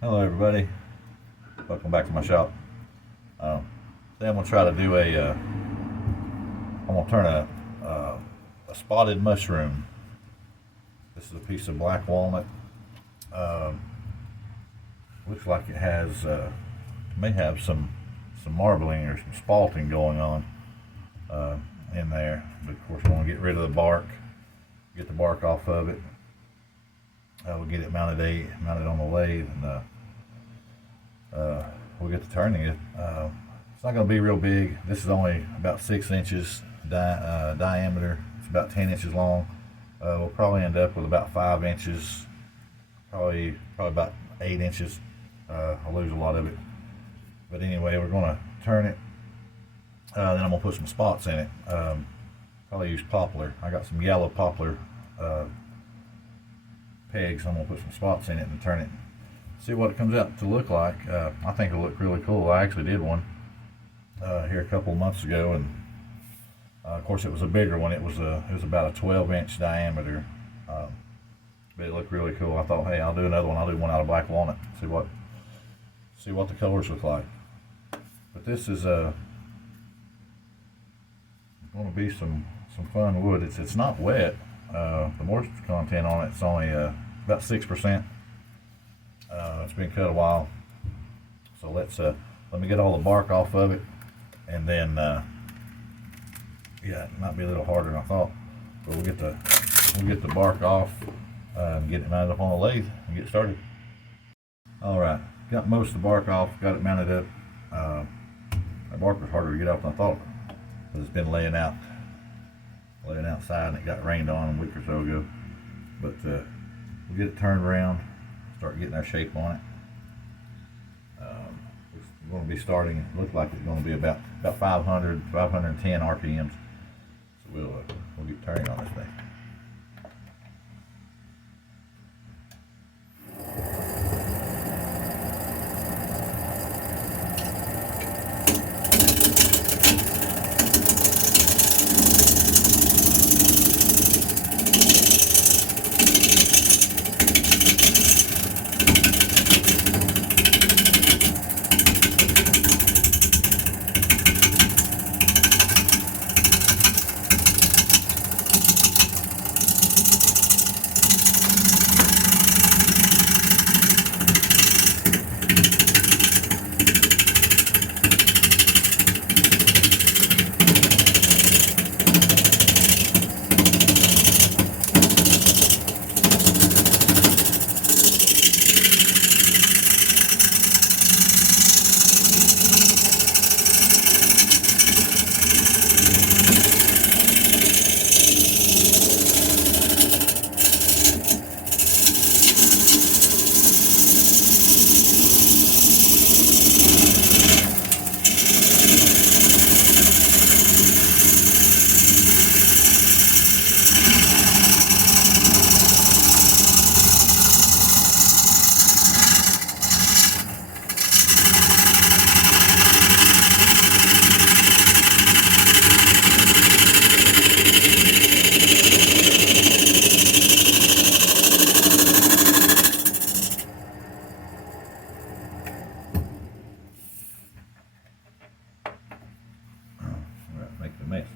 Hello everybody, welcome back to my shop. Today I'm going to try to do I'm going to turn a spotted mushroom. This is a piece of black walnut. Um, Looks like it has, may have some marbling or some spalting going on in there. But of course we want to get rid of the bark, get the bark off of it. We'll get it mounted on the lathe, and we'll get to turning it. It's not going to be real big. This is only about 6 inches diameter. It's about 10 inches long. We'll probably end up with about 5 inches, probably about 8 inches. I'll lose a lot of it. But anyway, we're going to turn it. Then I'm going to put some spots in it. Probably use poplar. I got some yellow poplar pegs. I'm going to put some spots in it and turn it. See what it comes out to look like. I think it'll look really cool. I actually did one here a couple of months ago, and of course it was a bigger one. It was about a 12-inch diameter, but it looked really cool. I thought, hey, I'll do another one. I'll do one out of black walnut. See what the colors look like. But this is going to be some fun wood. It's not wet. The moisture content on it's only about 6%. It's been cut a while, so let me get all the bark off of it, and then yeah, it might be a little harder than I thought, but we'll get the bark off and get it mounted up on the lathe and get started. All right, got most of the bark off, got it mounted up. The bark was harder to get off than I thought because it's been laying outside, and it got rained on a week or so ago. But we'll get it turned around, start getting our shape on it. It's going to be starting, it looks like it's going to be about 510 RPMs. So we'll get turning on this thing. Make the mess.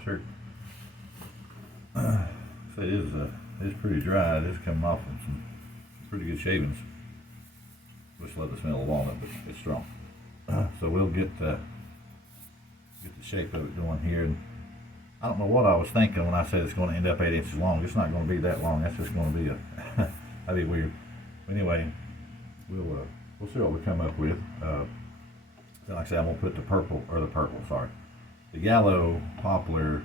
my shirt. So it's pretty dry. It is coming off with some pretty good shavings. Just love the smell of walnut, but it's strong. So we'll get the shape of it going here. And I don't know what I was thinking when I said it's going to end up 8 inches long. It's not going to be that long. That's just going to be that'd be weird. But anyway, we'll see what we come up with. Like I said, I'm gonna put the yellow poplar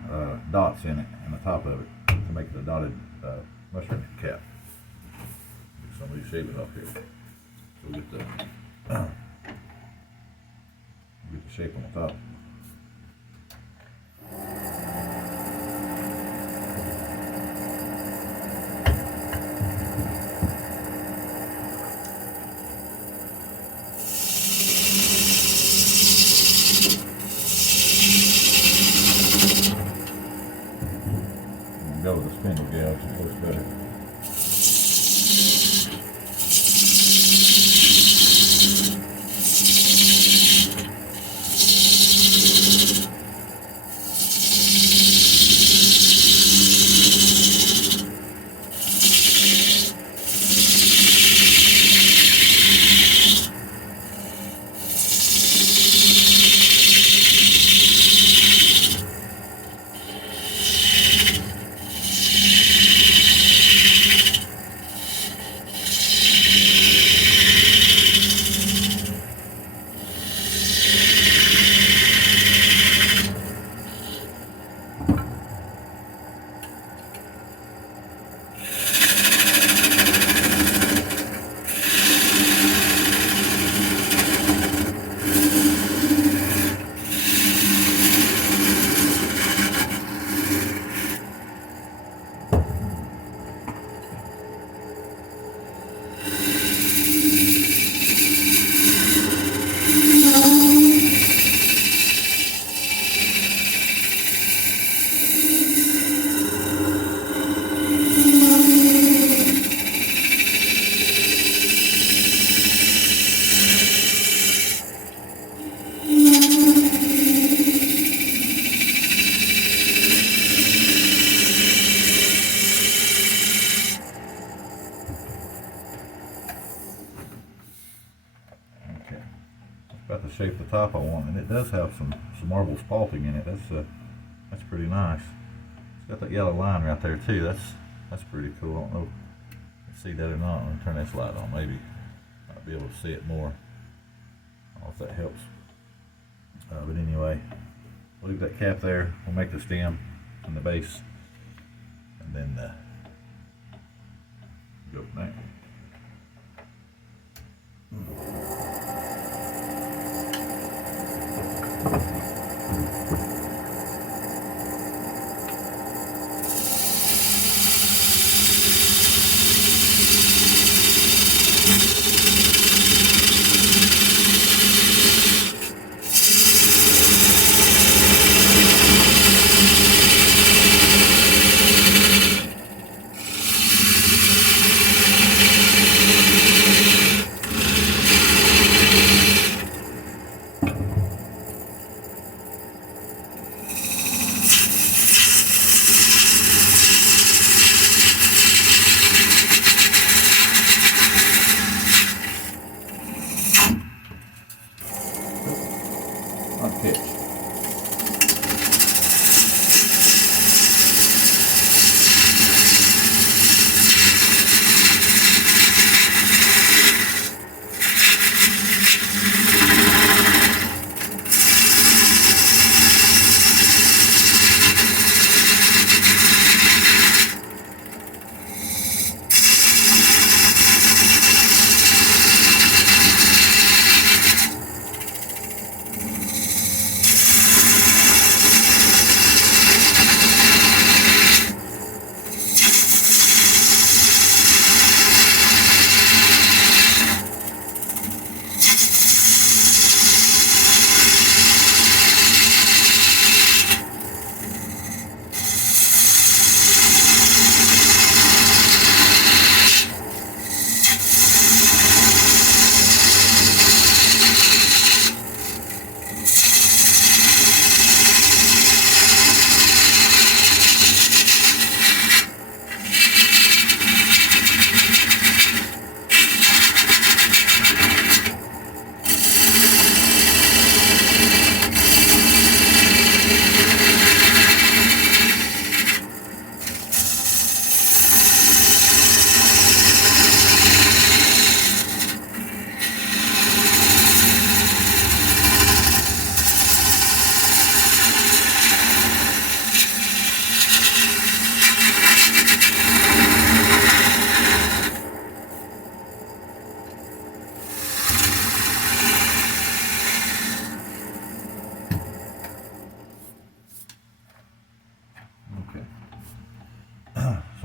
dots in it, on the top of it, to make it a dotted mushroom cap. Get some of these shavings off here. So we'll get the shape on the top. Go with the spindle gouge, it looks better. About the shape of the top I want, and it does have some marble spalting in it. That's pretty nice. It's got that yellow line right there too. That's pretty cool. I don't know if you can see that or not. I'm gonna turn this light on. Maybe I'll be able to see it more. I don't know if that helps. But anyway, we'll leave that cap there. We'll make the stem and the base, and then go from there.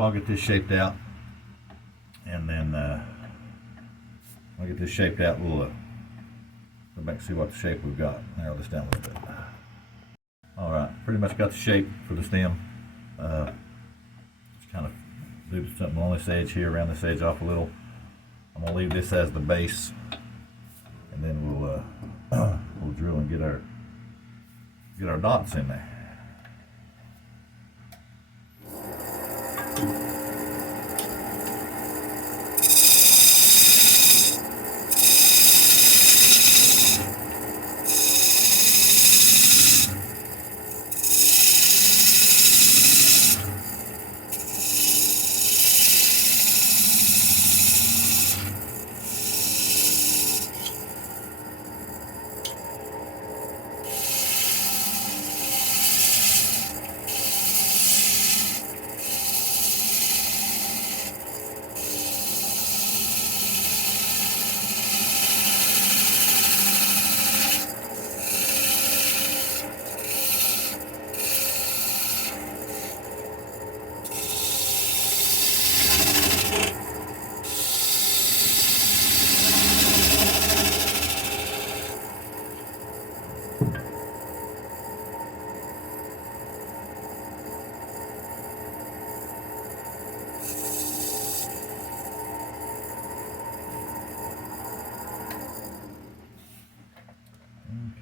So I'll get this shaped out, and then I'll get this shaped out. We'll go back and see what the shape we've got. Narrow this down a little bit. All right, pretty much got the shape for the stem. Just kind of do something on this edge here, round this edge off a little. I'm gonna leave this as the base, and then we'll we'll drill and get our dots in there.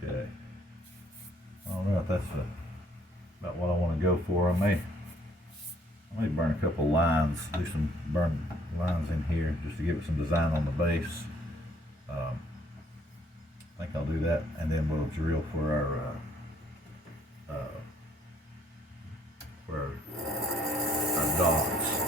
Okay. All right, that's about what I want to go for. I may burn a couple lines, do some burn lines in here just to give it some design on the base. I think I'll do that, and then we'll drill for our dots.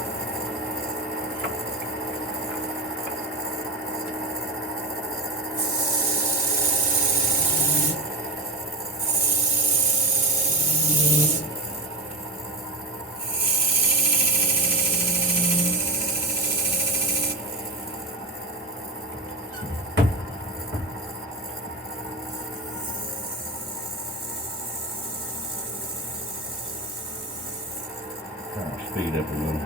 Kind of speed up a little.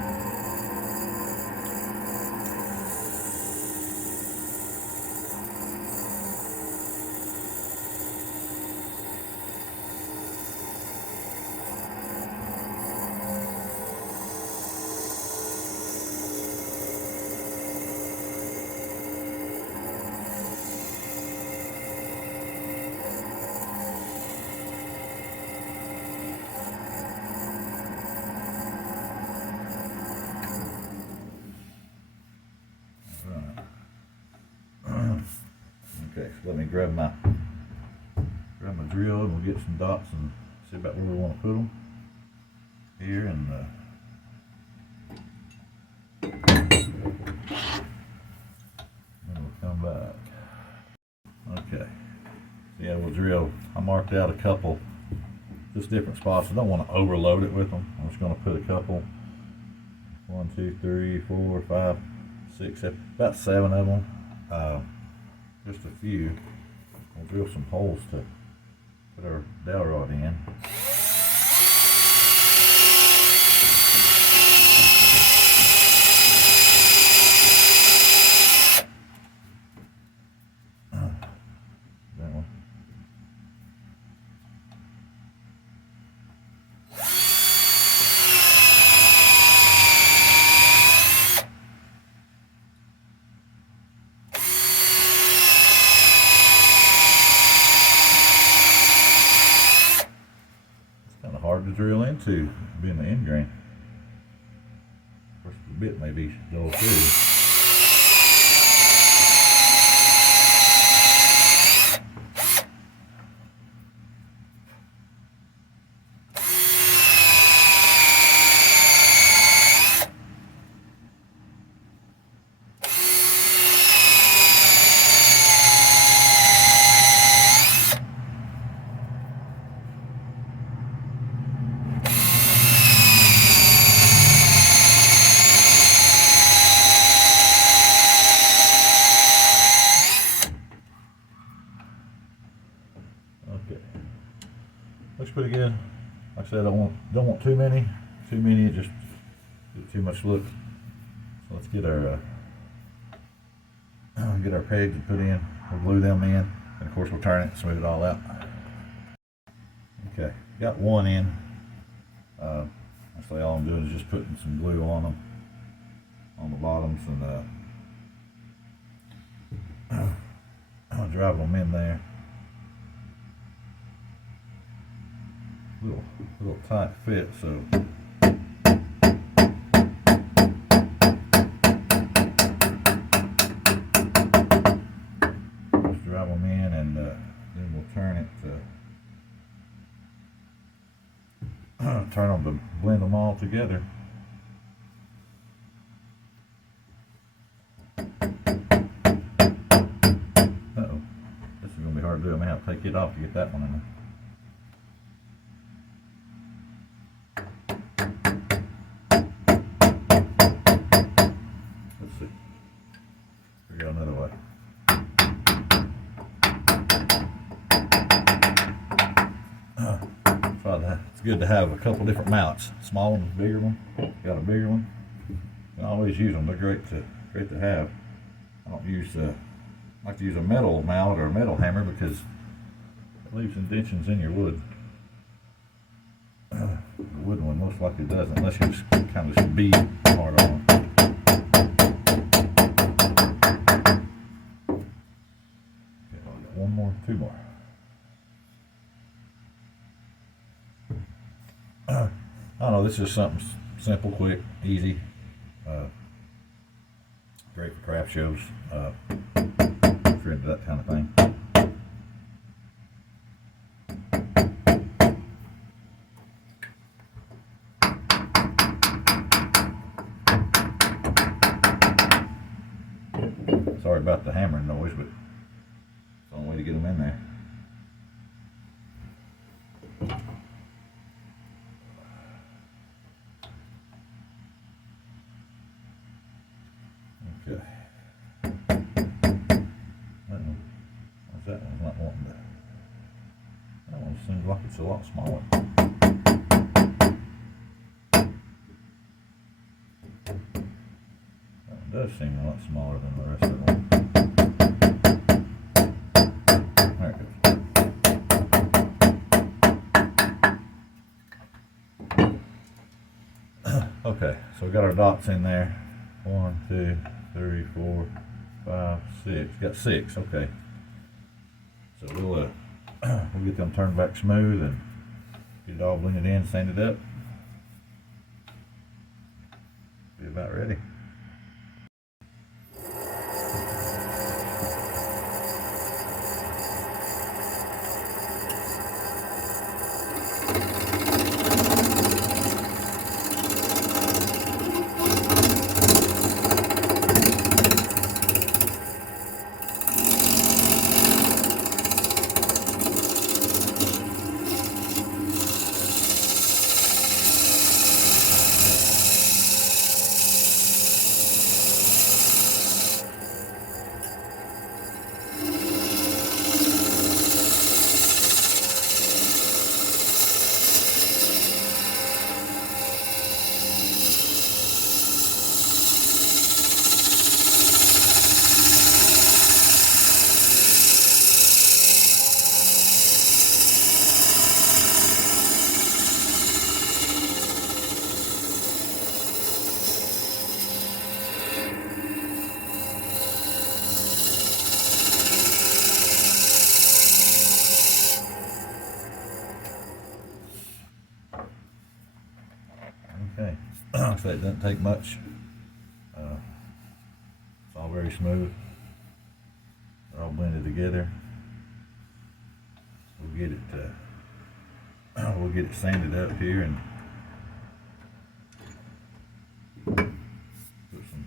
Okay, so let me grab my drill, and we'll get some dots and see about where we want to put them here, and then we'll come back. Okay, so yeah, we'll drill. I marked out a couple, just different spots. I don't want to overload it with them. I'm just going to put a couple. 1, 2, 3, 4, 5, 6, 7, about 7 of them. Just a few. We'll drill some holes to put our dowel rod in. That one. Hard to drill into, being the end grain. Of course, the bit may be dull too. Okay, looks pretty good. Like I said, I don't want too many. Too many, it just Give it too much look. So let's get our pegs put in. We'll glue them in, and of course we'll turn it and smooth it all out. Okay, got one in. Actually, all I'm doing is just putting some glue on them, on the bottoms, and I'll drive them in there. Little tight fit, so just drive them in, and then we'll turn it to turn them to blend them all together. Uh-oh, this is going to be hard to do. I may have to take it off to get that one in there. Let's see. Figure out another way. Try that. It's good to have a couple different mounts. Small one, bigger one. Got a bigger one. I always use them. They're great to have. I don't use I like to use a metal mallet or a metal hammer because it leaves indentions in your wood. The wood one most likely doesn't, unless you just kind of just beat hard on. Okay, well, I got one more, two more. I don't know, this is something simple, quick, easy. Great for craft shows. If you're into that kind of thing. Sorry about the hammering noise, but it's the only way to get them in there. Okay. What's that one not wanting to? That one seems like it's a lot smaller. That one does seem a lot smaller than the rest of them. There it goes. Okay, so we got our dots in there. 1, 2, 3, 4, 5, 6. Got 6. Okay. So we'll get them turned back smooth and get it all blended in, sanded up. Be about ready. Okay, so it doesn't take much. It's all very smooth. They're all blended together. We'll get it sanded up here and put some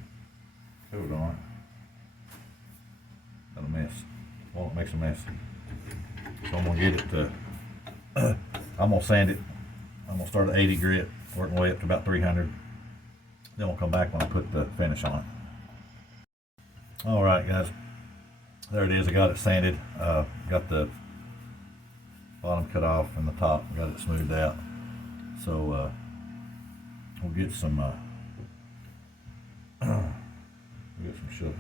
coat on it. Got a mess. Well, it makes a mess. So I'm gonna get it to. I'm gonna sand it. I'm gonna start at 80 grit. Work my way up to about 300. Then we'll come back when I put the finish on it. Alright guys, there it is. I got it sanded. Got the bottom cut off and the top. Got it smoothed out. So we'll get some some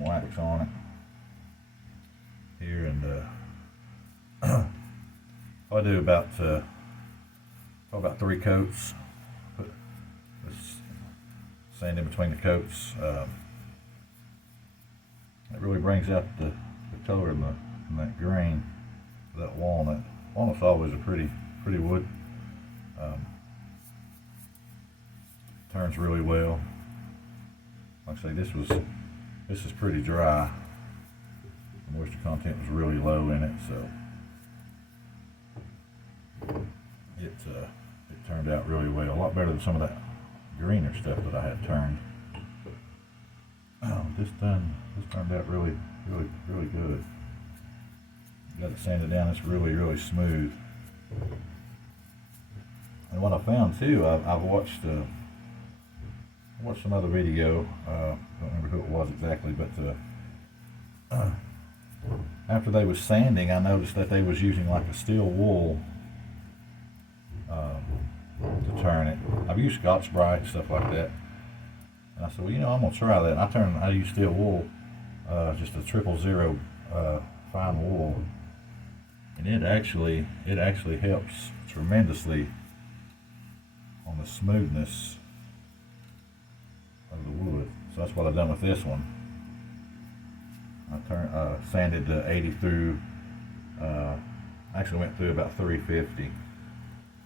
wax on it here, and I do about 3 coats. Put this sand in between the coats. It really brings out the color in that green, that walnut. Walnut's always a pretty wood. Turns really well. Like I say, this is pretty dry. The moisture content was really low in it, so it turned out really well. A lot better than some of that greener stuff that I had turned. This turned out really good. Got it sanded down. It's really smooth. And what I found too, I've watched some other video. Don't remember who it was exactly, but after they was sanding, I noticed that they was using like a steel wool to turn it. I've used Scotch-Brite and stuff like that, and I said, well, I'm gonna try that. And I used steel wool, just a 000 fine wool, and it actually helps tremendously on the smoothness of the wood. So that's what I've done with this one. I sanded the 80 through. Actually went through about 350,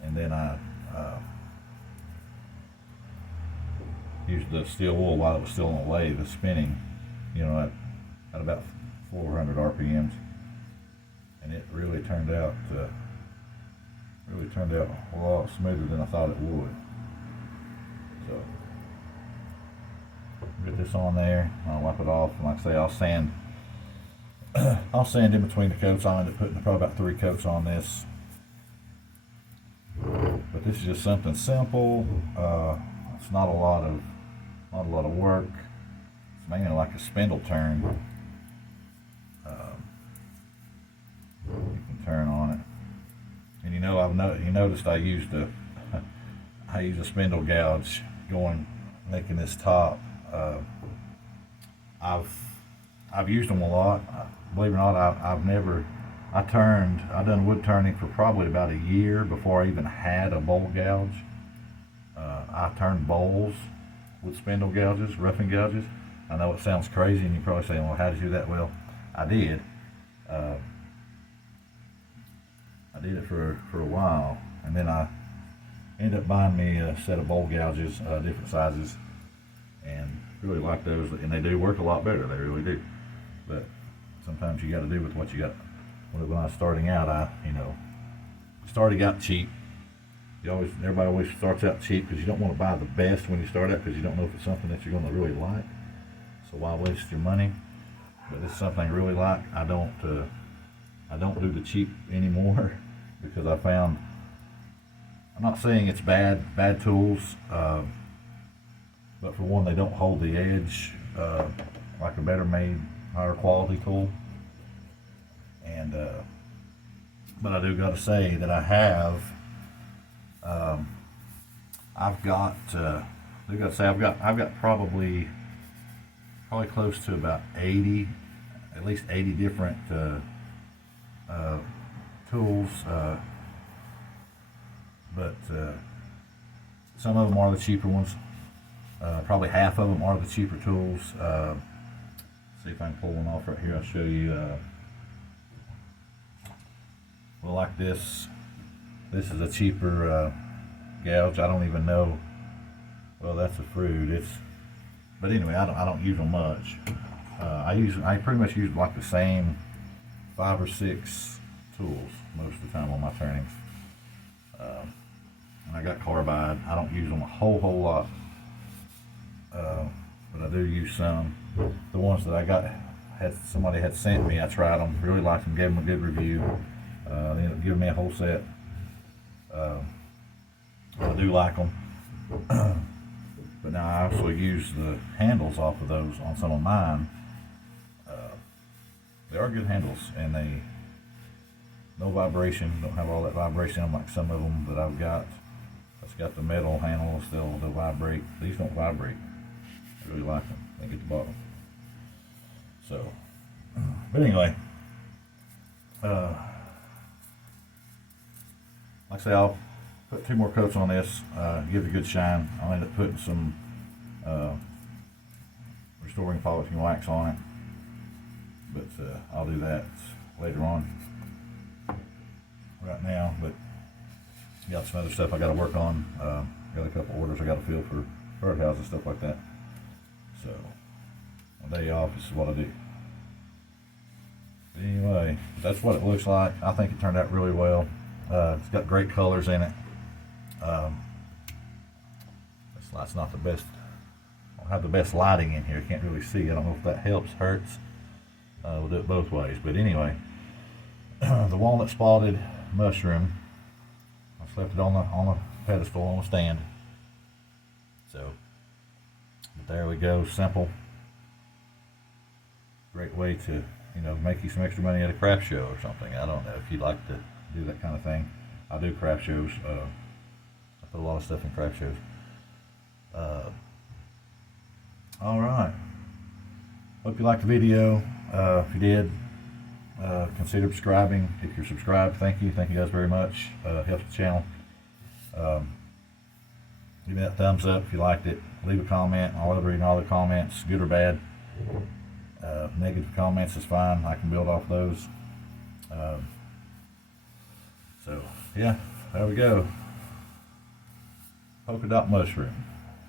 and then I used the steel wool while it was still on the lathe, spinning, at about 400 RPMs, and it really turned out a lot smoother than I thought it would. So get this on there. I'll wipe it off, and like I say, I'll sand in between the coats. I'll end up putting probably about 3 coats on this. But this is just something simple. It's not a lot of work. It's mainly like a spindle turn. You can turn on it, and you noticed I used a spindle gouge making this top. I've used them a lot. Believe it or not, I done wood turning for probably about a year before I even had a bowl gouge. I turned bowls with spindle gouges, roughing gouges. I know it sounds crazy, and you're probably saying, well, how did you do that? Well, I did. I did it for a while, and then I ended up buying me a set of bowl gouges, different sizes, and really like those, and they do work a lot better. They really do. But sometimes you got to do with what you got. When I was starting out, started out cheap. Everybody always starts out cheap because you don't want to buy the best when you start out, because you don't know if it's something that you're going to really like. So why waste your money? But it's something I really like. I don't do the cheap anymore because I found, I'm not saying it's bad tools, but for one, they don't hold the edge like a better made, higher quality tool. And but I do got to say that I've got probably close to about 80, at least 80 different tools, but some of them are the cheaper ones. Probably half of them are the cheaper tools. See if I can pull one off right here. I'll show you. Well, like this. This is a cheaper gouge. I don't even know. Well, that's a fruit. But anyway, I don't use them much. I pretty much use like the same 5 or 6 tools most of the time on my turnings. And I got carbide. I don't use them a whole lot, but I do use some. The ones that I got, somebody had sent me. I tried them, really liked them, gave them a good review. They ended up giving me a whole set. I do like them. But now I also use the handles off of those on some of mine. They are good handles, and no vibration. Don't have all that vibration like some of them that I've got. It's got the metal handles. They'll vibrate. These don't vibrate. I really like them. They get the bottom. So, but anyway, like I say, I'll put 2 more coats on this, give it a good shine. I'll end up putting some restoring polishing wax on it, but I'll do that later on. Right now, but got some other stuff I got to work on. Got a couple orders I got to fill for birdhouses and stuff like that. So, one day off, this is what I do. But anyway, that's what it looks like. I think it turned out really well. It's got great colors in it. This light's not the best. I don't have the best lighting in here. Can't really see. I don't know if that helps, hurts. We'll do it both ways. But anyway, the walnut spotted mushroom. I just left it on the pedestal on the stand. So, but there we go. Simple. Great way to, you know, make you some extra money at a craft show or something. I don't know if you'd like to do that kind of thing. I do craft shows. I put a lot of stuff in craft shows. All right. Hope you liked the video. If you did, consider subscribing. If you're subscribed, thank you. Thank you guys very much. Helps the channel. Give me that thumbs up if you liked it. Leave a comment. I love reading all the comments, good or bad. Negative comments is fine. I can build off those. So, yeah, there we go. Polka dot mushroom,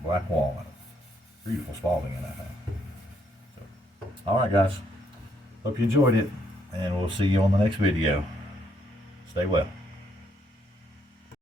black walnut. Beautiful spalling in that thing. So, alright guys, hope you enjoyed it, and we'll see you on the next video. Stay well.